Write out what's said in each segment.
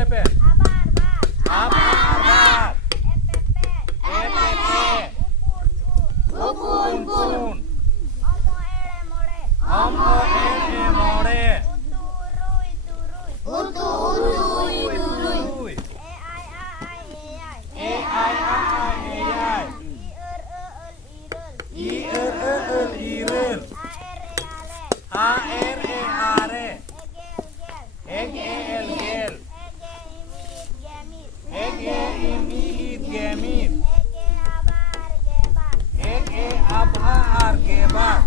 LP. Abar. EPP. Upun. Omo ere more. Utuy. AI. Irel. Are. Gel. Imit gemit. Abar gebar.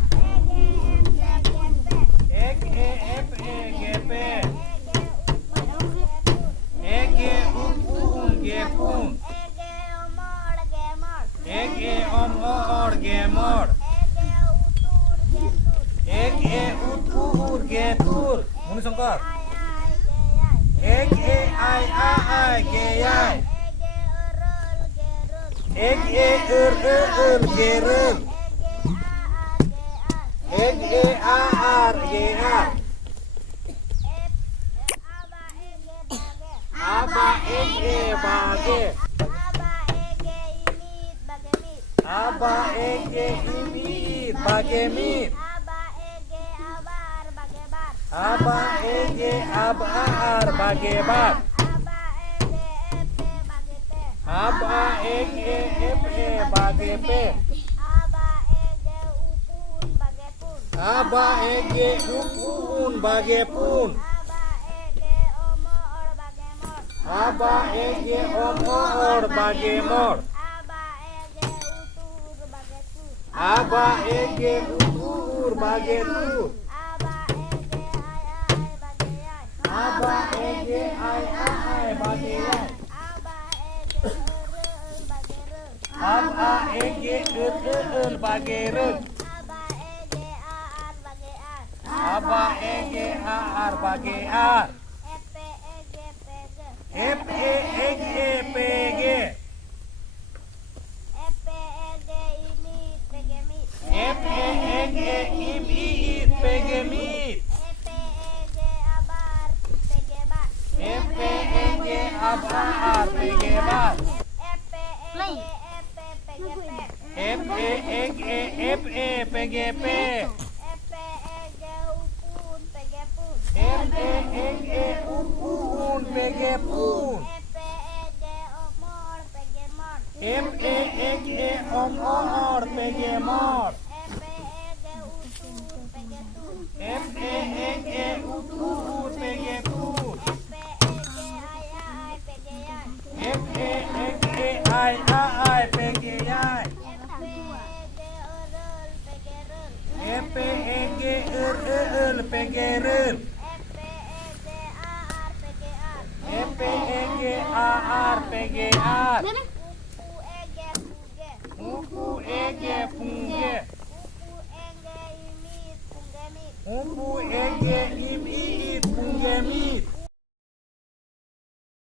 GP. Upun gepun. Omor gemor. Utur getur. Muni songkor. Ai geyai. Gerel. Ar gear. Aba bage. Aba imit bagemit. Aba abar bagebar. Aba epe bagepe. Aba upun bagepun. Aba omor bagemor. Aba utur bagetur. Aba ai bageyai. Aba erel bagereg. Aba ar bagear. PG. Imit pegemit. Abar pegebar. PGP. Upun PGpun. Omor PGmor. Utur PGtur. AI PGI. EPEGRL PGRL. EPEGAR PGR. Upu funge.